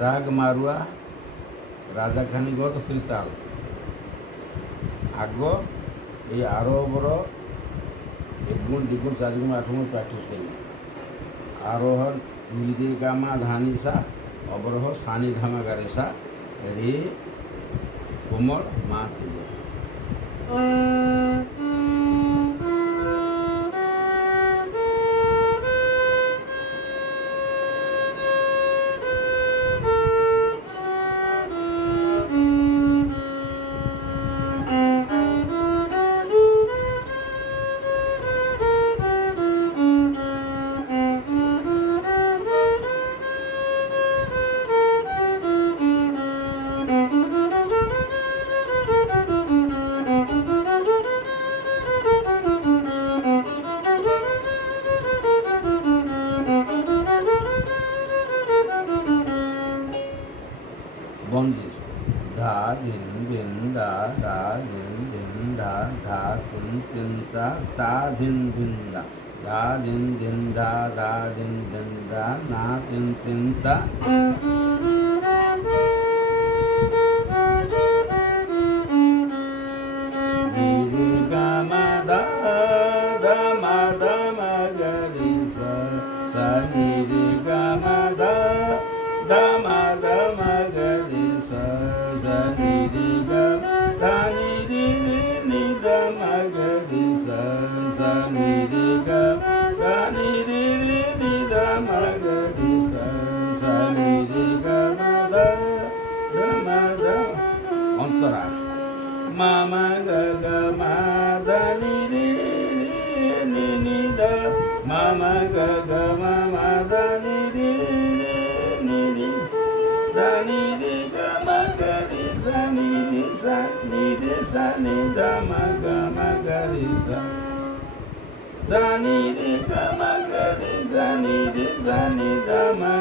রাগ মারুয়া রাজাখানিগত ফিলতাল আগ এই আরও বড় একগুণ দ্বিগুণ চারগুণ আটগুণ প্র্যাকটিস করি আরোহণ নিদে গামা ধানিসা অবরোহ সানি ধামা গারেসা রে কোমর মা তুল্য বন্দিশ ধা ধিন ধিন ধা ধা ধিন ধিন ধা ধা ধিন ধিন ধা তা ধিন ধিন ধা ধা ধিন ধিন ধা ধা ধিন ধিন ধা না ধিন ধিন ধা রে গা মা ধা ধা মা ধা মা গা রে সা সা নি রে গা মা ধা ধা মা ধা মা গা রে সা সা নি রে গা ধা নি রে রে নি ধা মা গা রে সা সা নি রে গা ধা নি রে রে নি ধা মা গা রে সা সা নি রে গা মা ধা ধা মা ধা অন্তরা মা মা গা গা মা ধা নি রে রে নি নি ধা মা মা গা গা মা মা ধা নি রে রে নি নি ধা নি রে গা মা গা রে সা নি রে সা নি রে সা নি ধা মা গা রে সা ধা নি রে গা মা গা রে সা নি রে সা নি ধা মা